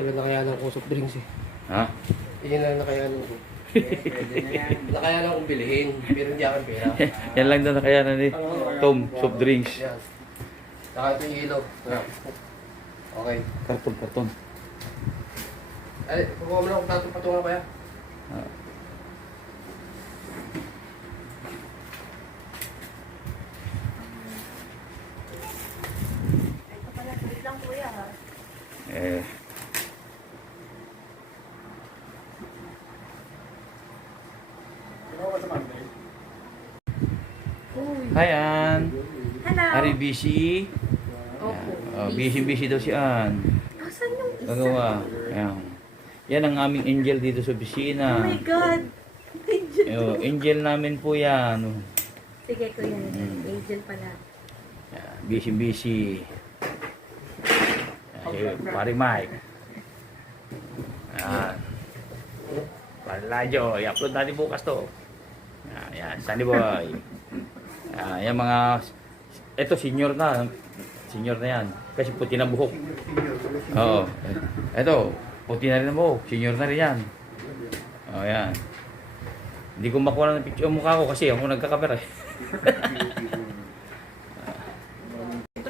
ito lang nakayanan ko soft drinks eh. Ha? Yan lang nakayanan ko. Nakayanan kong bilhin, pero hindi akin pera. Yan lang daw nakayanan ni Tom, soft drinks. Yan. Saka ito yung ilaw. Okay. Karton. Ay, kukuha mo lang kung tatong patungan kaya. Ito pala, wait lang kuya ha. Eh. Hi, Ann. Hello. Ari busy? Opo. Busy daw si Ann. Asan yung isa? Gagawa. Ayan. Yan ang aming angel dito sa Oh opisina. my God. Angel. Angel namin po yan. Sige kuya, angel pala. Yan, busy. Ayan, pari Mike. Yan. Pari Lajo. I-upload natin bukas to. Yan, Sunny Boy. Yan mga... Ito, senior na. Senior na yan. Kasi puti na buhok. Oo. Ito, puti na rin ang buhok. Senior na rin yan. O, yan. Hindi ko makuha ng picture ang mukha ko kasi ako nagkakamera eh.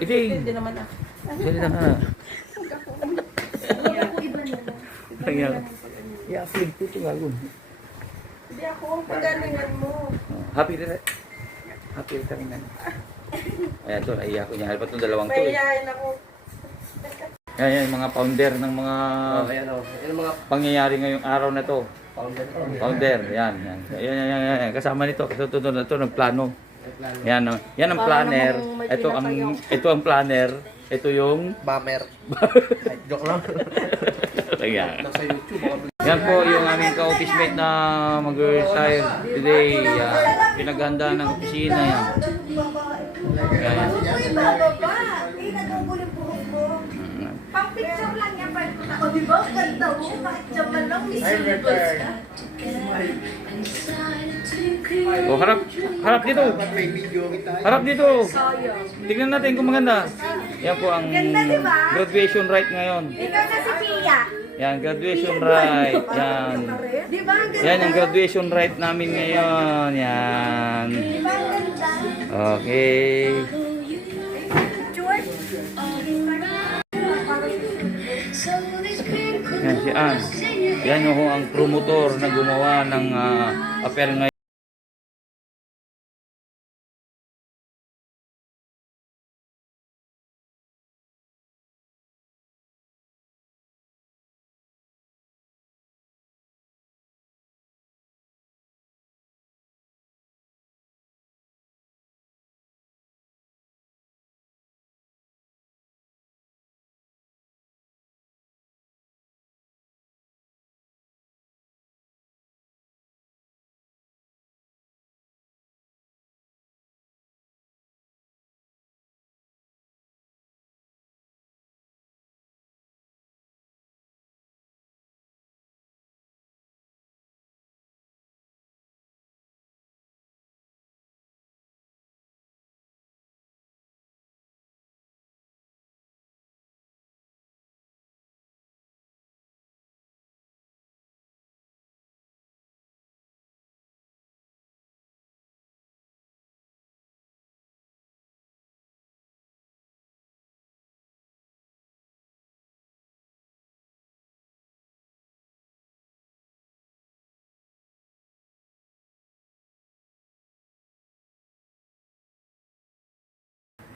Iting! Hindi naman ako. Salita ka na. Iba na lang. Nangyari. I-upload ko ito gagawin. Hindi ako. Pagalingan mo. Happy rin. Happy rin na. Ayan to, naiyak ko niya. Halpat itong dalawang to eh. Mayayain ako. Yan, mga founder ng mga Ayan o. Yan ang mga pangyayari ngayong araw na to. founder. Founder, yan. Kasama nito. Ito nagplano. Yan ang planner. Ito ang planner. Ito yung Bummer. Joke lang. Ayan. Nasa YouTube. Yan po yung aming ka-office mate na mag-retire today. Pinaghanda ng opisina yan. Yan. Uy, bababa. Nagugul yung buhok ko. Pang-picture lang yan. O, diba? Ganda mo. Bakit dyan man lang? Miss Universe ka. Oh, harap dito. Harap dito. Sayang. Tignan natin kung maganda. Yan po ang Ganda, diba? graduation rite ngayon. Ikaw na si Pia. Yan, graduation rite. Yan. Di ba ang ganda? Yan ang graduation rite namin ngayon. Yan. Di ba ang ganda? Okay. Picture? Yan si Ann. Yan yung ang promotor na gumawa ng affair ngayon.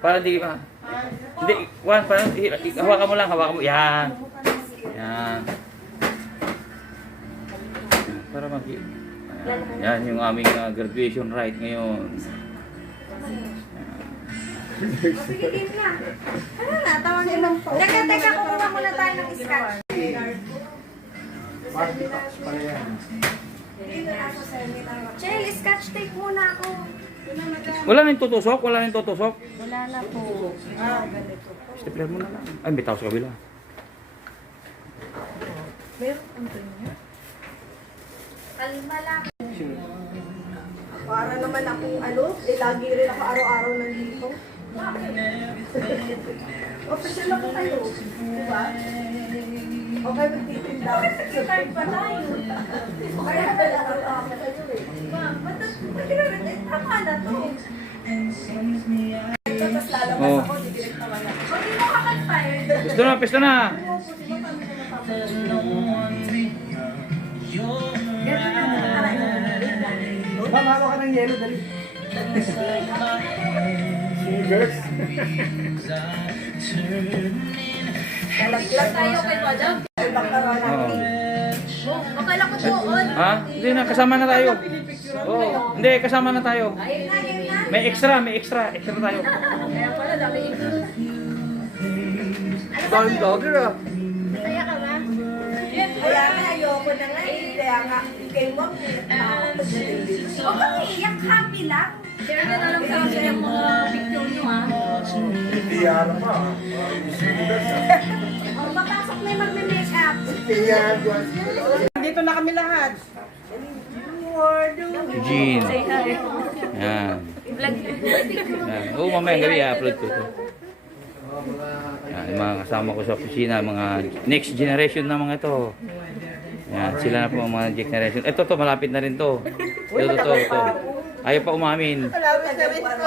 Para di ba? Hindi, Juan, parang hawakan mo lang, hawakan mo. Yan. Yan. Para makita. Yan yung aming graduation rite ngayon. Sige, game na. Ano na? Tawagin mo. Teka, kukuha muna tayo ng scotch. Chel, scotch tape muna ako. Wala nang tutusok? Wala nang tutusok? Wala na po. Ganito. Stapler mo na lang. Ay, may tao sa kabila. Meron ang niya. Kalma lang. Para naman akong lagi rin ako araw-araw nandito. Official ako kayo. Diba? Okay, magtitinda. Card pa tayo. Kaya pala ako sa'yo eh. Ma'am, tama na to. Tapos lalabas Oh. ako, didirect naman ako. Hindi mo kakag-fire. Pisto na, pisto na! Ma'am, hawa ka ng yelo, dali. Sugars. Kalaglag tayo kay Madam. Oo. Akala ko doon. Ha? Hindi na, kasama na tayo. Oo. Hindi, kasama na tayo. Ayun na, ayun na. May extra, may extra. Extra tayo. Kaya pala, dami ito. Dami vlogger ah. Masaya ka ba? Kaya nga, ayoko na nga eh. Kaya nga, kay Mom, huwag kang iiyak, happy lang. Share ka na lang sa akin yung mga picture nyo ha. Hindi yan pa. O, papasok na yung magme-makeup. Dito na kami lahat. Eugene. Say hi. Yan. Vlog. Yan. Oo, mamaya gabi i-upload ko to. Yan, yung mga kasama ko sa opisina, mga next generation na mga ito. Yan, sila na po ang mga generation. Ito to, malapit na rin to. Ito. Ayaw pa umamin.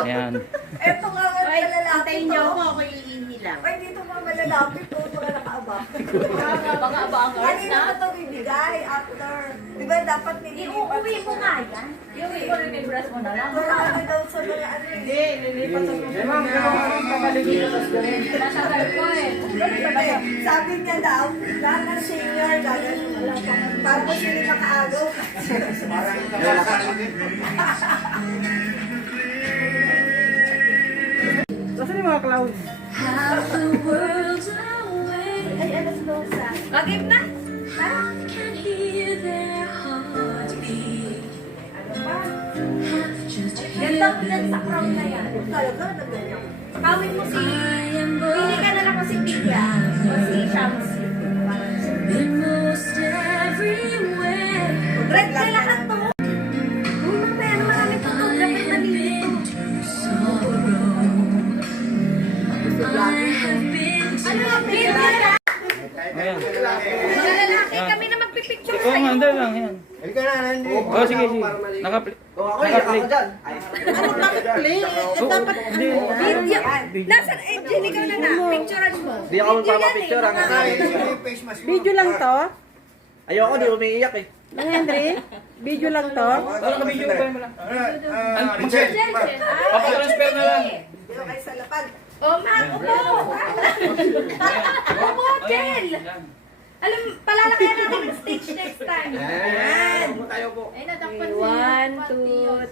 Ayan. Eto nga nga malalapit Antayin niyo ako, ako iihi lang. Ay, dito mga malalapit ko, mga nakaaba. Mga abangers na? Kanina ko ito bibigay after. Di ba dapat nililipat? Iuuwi mo nga yan. Yung i-remembers mo na lang. Wala na daw sa mga ano eh. Hindi, nilipat sa susunod na. Nasa card ko eh. Sabi niya daw, lahat ng senior, gagawin mo lang. Para mo sila makaagaw. Nasaan yung mga clown? Ay, ano sa dosa? Kagib na? Ha? Ano pa? Ganda mo dyan sa crown na yan. Talaga, nagganyan. Kawin mo si... Pili ka na lang ko si Pia. O si Shamsi. Red na lahat to. Uy, mamaya na maraming photography na dito. Ano yung video na? Ayan. Mga lalaki kami na magpipicture Oo nga, sa'yo. andun lang. Ayan. Halika na, Andy. Oh, sige. Naka-play. Ako, iyak ako dyan. Ano bakit play? Eh, dapat Hindi. Video. Nasaan? Eh, Jen, ikaw na nga. Picturean mo. Di ako Video yan eh, magpapapicture. Ang mga- video lang to? Ayoko, di umiiyak eh. Nang Henry? Video lang to? Parang ka-video ko mo lang. Jen, Jen. Papa-transfer na lang. Dito kayo sa lapag. Oh, ma, upo. Upo, Jen. Alam, palalakayan natin ng stage next time. Yan. Tayo po. Ay, natakpan siya. 1, 2,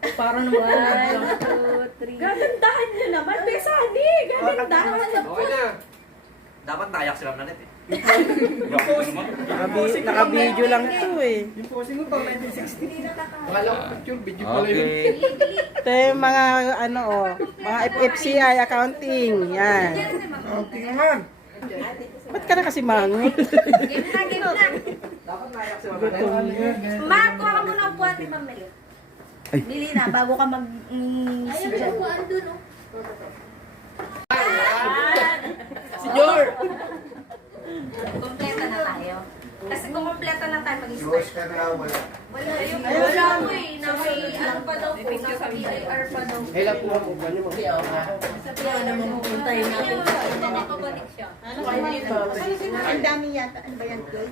3. Parang 1, 2, 3. Gagandahan niyo naman. Besani, gagandahan. Okay na. Dapat nayak sila nalit eh. Naka-video lang to eh. Akala ko picture, video pala yun. Okay. Ito yung mga ano oh, mga FFCI accounting. Yan. Tingnan. Ba't ka na kasi mangot? Game na, game na. Dapat nayak sila nalit. Ma, kuha ka muna ang buwan ni Ma'am Mel. Bili na, bago ka mag... Ayaw siya kuhaan dun, oh. Senyor! Kompleta na tayo. Kasi kung kompleta na tayo, mag-start. Rose ka na wala. Wala yung wala mo eh. Nasa ano pa daw po, nasa BIR pa daw. Kailan po ang uban niyo? Kaya naman pupuntahin natin sa internet. Pabalik siya. Ang dami yata. Ano ba yan, Chloe?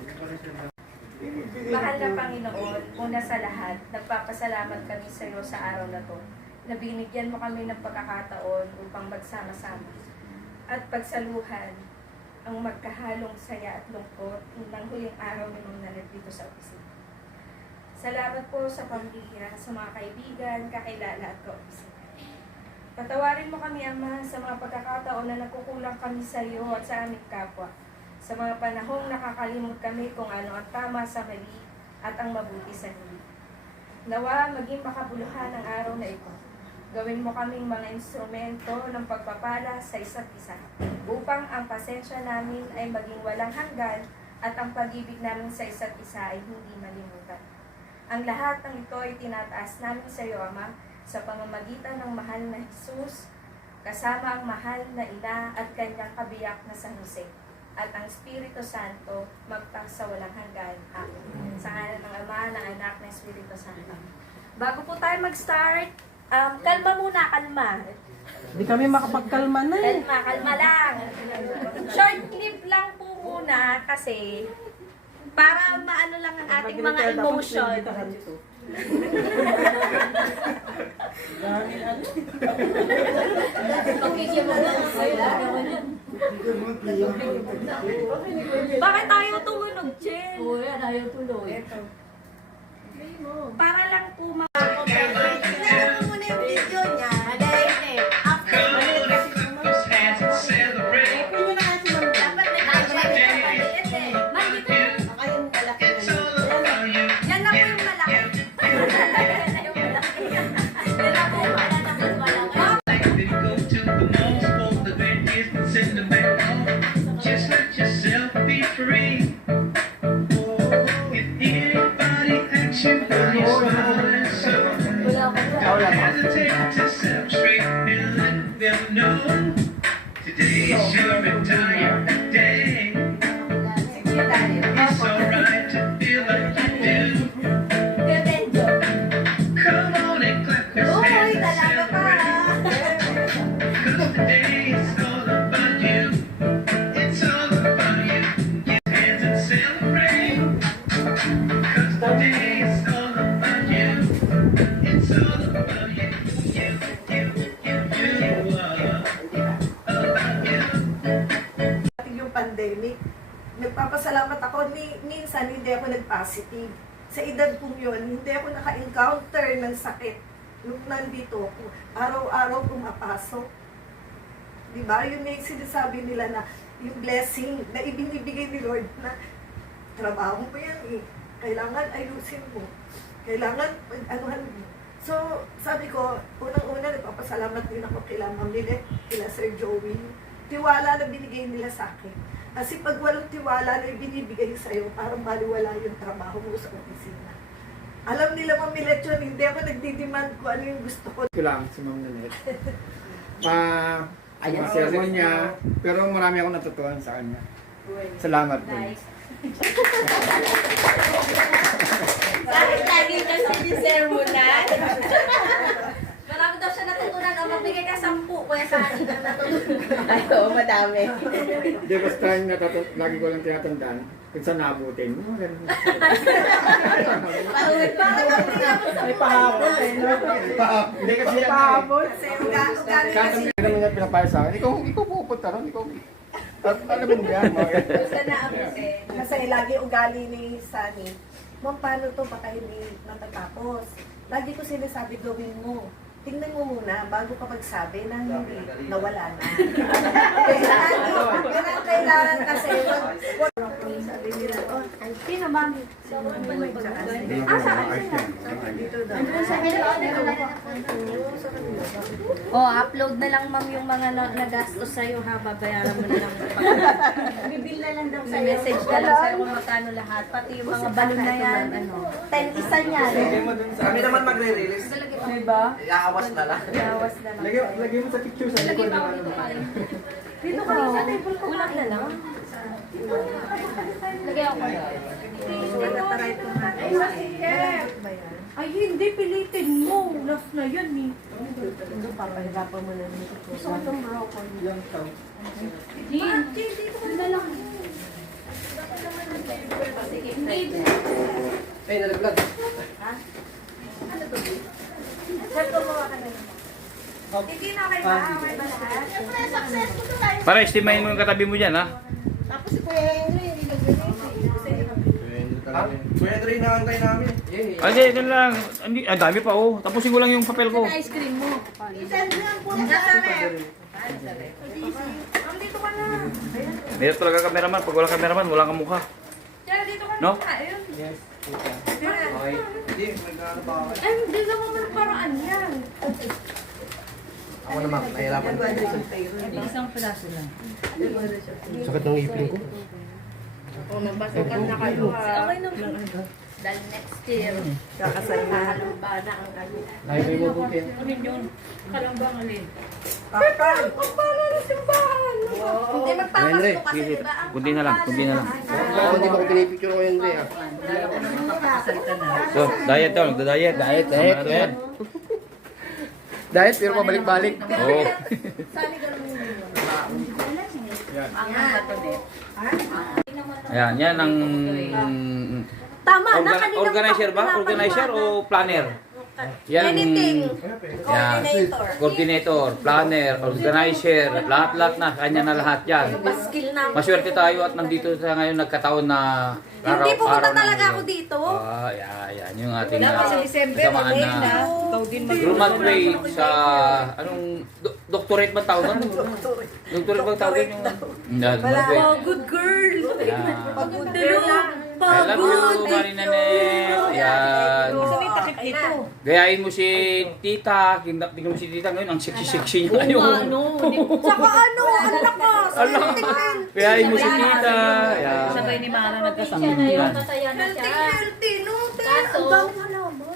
Mahal na Panginoon, una sa lahat, nagpapasalamat kami sa iyo sa araw na to. Na binigyan mo kami ng pagkakataon upang magsama-sama at pagsaluhan ang magkahalong saya at lungkot ng huling araw ni Mang Nalet dito sa opisina. Salamat po sa pamilya, sa mga kaibigan, kakilala at kaopisina. Patawarin mo kami, Ama, sa mga pagkakataon na nagkukulang kami sa iyo at sa aming kapwa. Sa mga panahong nakakalimot kami kung ano ang tama sa mali at ang mabuti sa hindi. Nawa maging makabuluhan ang araw na ito. Gawin mo kaming mga instrumento ng pagpapala sa isa't isa upang ang pasensya namin ay maging walang hanggan at ang pag-ibig namin sa isa't isa ay hindi malimutan. Ang lahat ng ito ay tinataas namin sa iyo, Ama, sa pamamagitan ng mahal na Jesus, kasama ang mahal na ina at kanyang kabiyak na San Jose. at ang Espiritu Santo magpaksawalang hanggan. Amen. Sa ngalan ng Ama, ng Anak, ng Espiritu Santo. Bago po tayo mag-start, kalma muna, kalma. Hindi kami makapagkalma na eh. Kalma lang. Short clip lang po muna kasi para maano lang ang ating mga emotion. Bakit tayo tumunog, Jen? Oo, yan, ayaw tuloy. Para lang po Yan na po yung malaki. Yan na yung malaki. Yan na po yung malaki. Just let yourself be free. If anybody asks you why you smile and so, don't hesitate to set them straight and let them know today's your entire day. It's alright to feel like you do. Come on and clap your hands and celebrate. 'Cause today is all about you. It's all about you. Your hands and celebrate. 'Cause today is all about you. It's all about you. You are about you. Yung pandemic, nagpapasalamat ako, minsan hindi ako nag-positive. Sa edad kong yun, hindi ako naka-encounter ng sakit. Nung nandito ako, araw-araw pumapasok. Diba? Yun yung sinasabi nila na yung blessing na ibinibigay ni Lord na trabaho mo yan eh. Kailangan ayusin mo. Kailangan anuhan mo. So, sabi ko, unang-una, nagpapasalamat din ako kila Ma'am Lynette, kila Sir Joey. Tiwala na binigay nila sa akin. Kasi pag walang tiwala na ibinibigay sa'yo, parang baliwala yung trabaho mo sa opisina. Alam nila Ma'am Lynette yun, hindi ako nagdidemand kung ano yung gusto ko. Ito lang si Ma'am Nanette. Yung sermon niya, pero marami akong natutuhan sa kanya. Salamat po. Nice. Bakit lagi kasi ni-sermonan? Marami daw siya natutunan. O magbigay ka 10, kuya sa akin ang natutunan. Ay, oo, madami. Hindi, basta yung lagi ko lang tinatandaan kung saan naabutin. May pahabol eh, no? Hindi kasi yan. Pahabol. Kasi ugali Kahit kasi. ang naman niya pinapaya sa akin, ikaw pupunta ron, ikaw. Alam mo yan, Gusto na abutin. Kasi lagi ugali ni Sunny, Ma'am, paano to? Baka hindi matatapos. Lagi ko sinasabi, gawin mo. Tingnan mo muna bago ka magsabi na hindi, nawala na. Kailangan kasi, sabi nila, oh, Sino, mami? dito daw. Upload na lang, ma'am, yung mga nagastos sa'yo, ha? Babayaran mo na lang. Bibil na lang daw May message na lang sa'yo kung magkano lahat. Pati yung mga balon na yan. 10 isa niyan. Kami naman magre-release. Diba? Iawas na lang. Yawas na lang. Lagay mo sa picture sa likod. Dito ka sa table ko. Ulang na lang. Lagay ako. Nataray ko nga. Ay, hindi. Pilitin mo. Last na yan, eh. Papahirapan mo na nito. Gusto ko itong broccoli. Jean, dito ka na lang. Hindi. Ay, nalaglag. Ano to? Sir, gumawa ka na yun. Hindi na okay ba? Okay ba lahat? Para estimahin mo yung katabi mo dyan, ha? Tapos si Kuya Henry, hindi Kuya Dre, nakantay namin. Yun eh. Hindi, doon lang. Ang dami pa, oh. Tapusin ko lang yung papel ko. ice cream mo. Ma'am, dito ka na. Meron talaga cameraman. Pag wala cameraman, wala kang mukha. Diyan, dito ka na. No? Ayun. Yes. Okay. Hindi, nagkano ba ako? Ay, hindi naman man paraan yan. Ako naman, nahirapan. Isang piraso lang. Sakit ng ipin ko. Mabasukan na kayo, ha? Okay naman. Dahil next year, Kakasal na. kalamba na ang ano. Live mo po kayo. Alin yun? Kalambang alin? Kakal. Para na simbahan. Hindi Henry, magpapasko kasi, sige. diba? Ang Kundi na lang, kundi na lang. Hindi ko pinipicture ko yun, Dre. So, diet to, nagda-diet. Diet, diet. Diet pero pabalik-balik. Oo. Sali ka lang. Ayan, yan ang Tama, na kanina organizer ba? Organizer o planner? Yan. Anything. Yan. Coordinator. Coordinator, planner, organizer, lahat-lahat na, kanya na lahat yan. Baskil na. Maswerte tayo at nandito sa ngayon nagkataon na Hindi pumunta ng talaga New ako York. dito. Yan yung ating Dapat sa December, kasamaan may na ikaw din graduate sa anong doctorate ba tawag doon? Doctorate ba tawag doon yung graduate? Good girl. Yan. Pagod I love you, Marinanel. Yan. Kasi may takip dito. Gayahin mo si tita. Tingnan mo si tita ngayon. Ang sexy-sexy niya. Ayun. Saka ano, ang lakas. Gayahin mo si tita. Yan. Sabay ni Mara nagkasama. Yan. Healthy, no? Ang daming halaman.